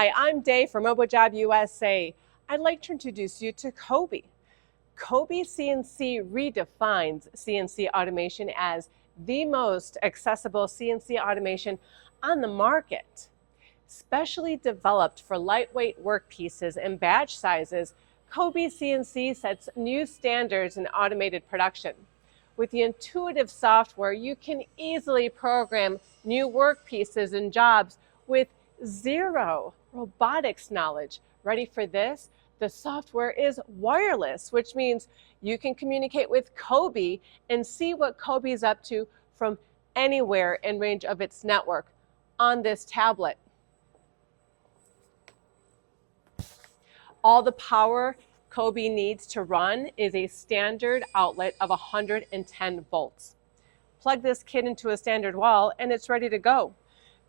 Hi, I'm Day from RoboJob USA. I'd like to introduce you to Coby. Coby CNC redefines CNC automation as the most accessible CNC automation on the market. Specially developed for lightweight workpieces and batch sizes, Coby CNC sets new standards in automated production. With the intuitive software, you can easily program new workpieces and jobs with zero robotics knowledge. Ready for this? The software is wireless, which means you can communicate with Coby and see what Coby is up to from anywhere in range of its network on this tablet. All the power Coby needs to run is a standard outlet of 110 volts. Plug this kit into a standard wall and it's ready to go.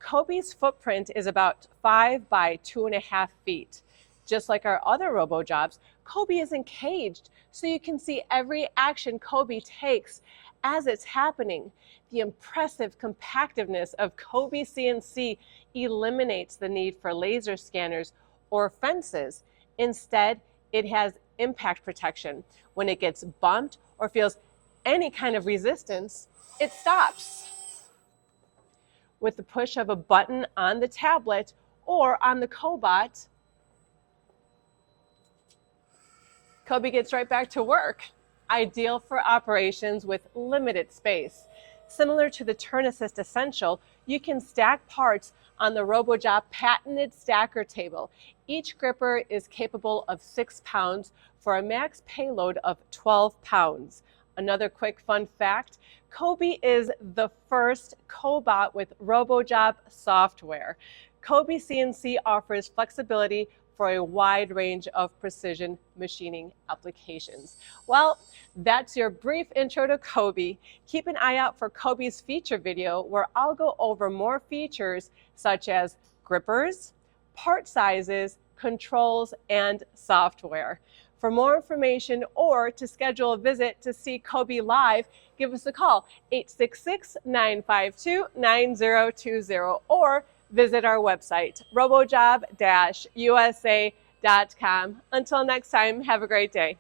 Coby's footprint is about 5 by 2.5 feet. Just like our other RoboJobs, Coby isn't caged, so you can see every action Coby takes as it's happening. The impressive compactiveness of Coby CNC eliminates the need for laser scanners or fences. Instead, it has impact protection. When it gets bumped or feels any kind of resistance, it stops. With the push of a button on the tablet or on the cobot, Coby gets right back to work. Ideal for operations with limited space. Similar to the Turn Assist Essential, you can stack parts on the RoboJob patented stacker table. Each gripper is capable of 6 pounds for a max payload of 12 pounds. Another quick fun fact, Coby is the first cobot with RoboJob software. Coby CNC offers flexibility for a wide range of precision machining applications. Well, that's your brief intro to Coby. Keep an eye out for Coby's feature video where I'll go over more features such as grippers, part sizes, controls, and software. For more information or to schedule a visit to see Coby live, give us a call, 866-952-9020, or visit our website, robojob-usa.com. Until next time, have a great day.